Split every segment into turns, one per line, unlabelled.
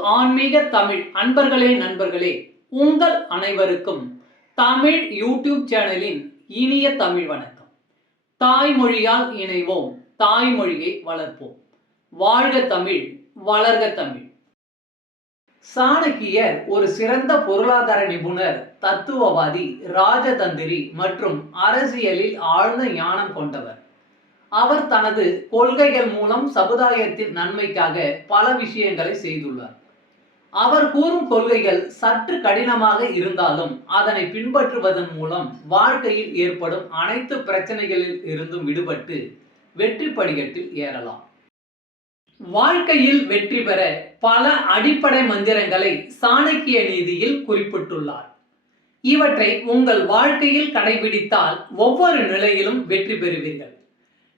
ஆன்மீக தமிழ். அன்பர்களே நண்பர்களே உங்கள் அனைவருக்கும் தமிழ் யூடியூப் சேனலின் இனிய தமிழ் வணக்கம். தாய்மொழியால் இணைவோம். தாய்மொழியை வளர்ப்போம். வாழ்க தமிழ் வளர்க தமிழ். சாணக்கியர் ஒரு சிறந்த பொருளாதார நிபுணர் தத்துவவாதி ராஜதந்திரி மற்றும் அரசியலில் ஆழ்ந்த ஞானம் கொண்டவர். அவர் தனது கொள்கைகள் மூலம் சமுதாயத்தின் நன்மைக்காக பல விஷயங்களை செய்துள்ளார். அவர் கூறும் கொள்கைகள் சற்று கடினமாக இருந்தாலும் அதனை பின்பற்றுவதன் மூலம் வாழ்க்கையில் ஏற்படும் அனைத்து பிரச்சனைகளில் இருந்தும் விடுபட்டு வெற்றி படிக்கட்டில் ஏறலாம். வாழ்க்கையில் வெற்றி பெற பல அடிப்படை மந்திரங்களை சாணக்கிய நீதியில் குறிப்பிட்டுள்ளார். இவற்றை உங்கள் வாழ்க்கையில் கடைபிடித்தால் ஒவ்வொரு நிலையிலும் வெற்றி பெறுவீர்கள்.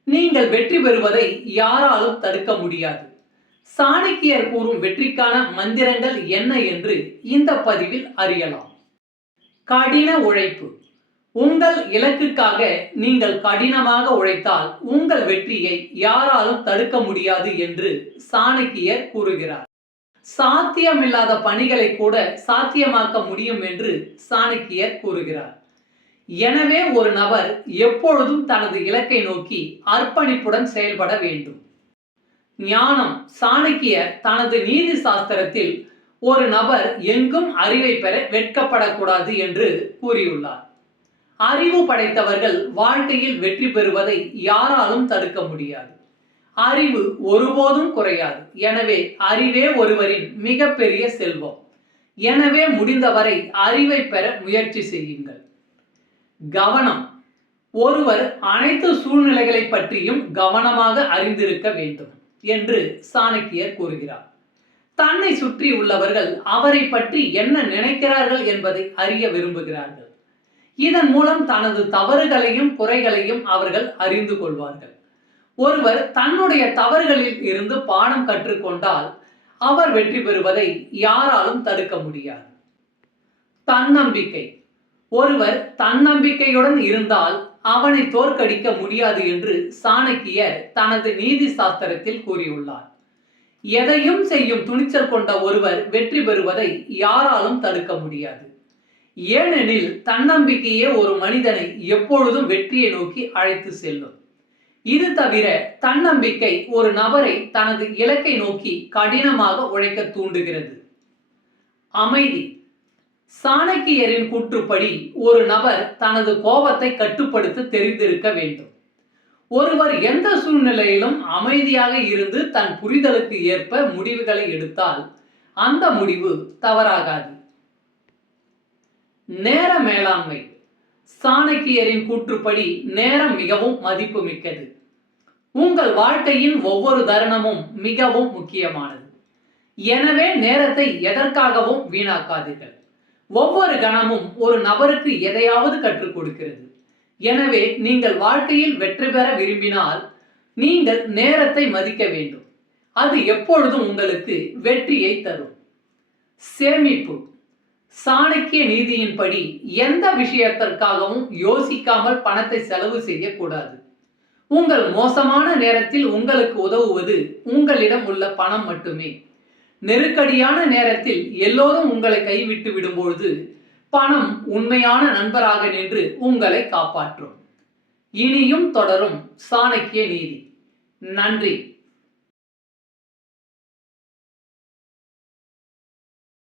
நீங்கள் வெற்றி பெறுவதை யாராலும் தடுக்க முடியாது. சாணக்கியர் கூறும் வெற்றிக்கான மந்திரங்கள் என்ன என்று இந்த பதிவில் அறியலாம். கடின உழைப்பு. உங்கள் இலக்குக்காக நீங்கள் கடினமாக உழைத்தால் உங்கள் வெற்றியை யாராலும் தடுக்க முடியாது என்று சாணக்கியர் கூறுகிறார். சாத்தியமில்லாத பணிகளை கூட சாத்தியமாக்க முடியும் என்று சாணக்கியர் கூறுகிறார். எனவே ஒரு நபர் எப்பொழுதும் தனது இலக்கை நோக்கி அர்ப்பணிப்புடன் செயல்பட வேண்டும். ஞானம். சாணக்கியர் தனது நீதி சாஸ்திரத்தில் ஒரு நபர் எங்கும் அறிவை பெற வெட்கப்படக்கூடாது என்று கூறியுள்ளார். அறிவு படைத்தவர்கள் வாழ்க்கையில் வெற்றி பெறுவதை யாராலும் தடுக்க முடியாது. அறிவு ஒருபோதும் குறையாது. எனவே அறிவே ஒருவரின் மிகப்பெரிய செல்வம். எனவே முடிந்தவரை அறிவை பெற முயற்சி செய்யுங்கள். கவனம். ஒருவர் அனைத்து சூழ்நிலைகளை பற்றியும் கவனமாக அறிந்திருக்க வேண்டும். என்று சாணக்கியர் கூறுகிறார். தன்னை சுற்றி உள்ளவர்கள் அவரை பற்றி என்ன நினைக்கிறார்கள் என்பதை அறிய விரும்புகிறார்கள். இதன் மூலம் தனது தவறுகளையும் குறைகளையும் அவர்கள் அறிந்து கொள்வார்கள். ஒருவர் தன்னுடைய தவறுகளில் இருந்து பாடம் கற்றுக்கொண்டால் அவர் வெற்றி பெறுவதை யாராலும் தடுக்க முடியாது. தன்னம்பிக்கை. ஒருவர் தன்னம்பிக்கையுடன் இருந்தால் அவனை தோற்கடிக்க முடியாது என்று சாணக்கியர் தனது நீதி சாஸ்திரத்தில் கூறியுள்ளார். எதையும் செய்யும் துணிச்சல் கொண்ட ஒருவர் வெற்றி பெறுவதை யாராலும் தடுக்க முடியாது. ஏனெனில் தன்னம்பிக்கையே ஒரு மனிதனை எப்பொழுதும் வெற்றியை நோக்கி அழைத்து செல்லும். இது தவிர தன்னம்பிக்கை ஒரு நபரை தனது இலக்கை நோக்கி கடினமாக உழைக்க தூண்டுகிறது. அமைதி. சாணக்கியரின் கூற்றுப்படி ஒரு நபர் தனது கோபத்தை கட்டுப்படுத்த தெரிந்திருக்க வேண்டும். ஒருவர் எந்த சூழ்நிலையிலும் அமைதியாக இருந்து தன் புரிதலுக்கு ஏற்ப முடிவுகளை எடுத்தால் அந்த முடிவு தவறாகாது. நேர மேலாண்மை. சாணக்கியரின் கூற்றுப்படி நேரம் மிகவும் மதிப்புமிக்கது. உங்கள் வாழ்க்கையின் ஒவ்வொரு தருணமும் மிகவும் முக்கியமானது. எனவே நேரத்தை எதற்காகவும் வீணாக்காதீர்கள். ஒவ்வொரு கணமும் ஒரு நபருக்கு எதையாவது கற்றுக் கொடுக்கிறது. எனவே நீங்கள் வாழ்க்கையில் வெற்றி பெற விரும்பினால் நீங்கள் நேரத்தை மதிக்க வேண்டும். அது எப்பொழுதும் உங்களுக்கு வெற்றியை தரும். சேமிப்பு. சாணக்கிய நீதியின்படி எந்த விஷயத்திற்காகவும் யோசிக்காமல் பணத்தை செலவு செய்யக்கூடாது. உங்கள் மோசமான நேரத்தில் உங்களுக்கு உதவுவது உங்களிடம் உள்ள பணம் மட்டுமே. நெருக்கடியான நேரத்தில் எல்லோரும் உங்களை கைவிட்டு விடும்பொழுது பணம் உண்மையான நண்பராக நின்று உங்களை காப்பாற்றும். இனியும் தொடரும் சாணக்கிய நீதி. நன்றி.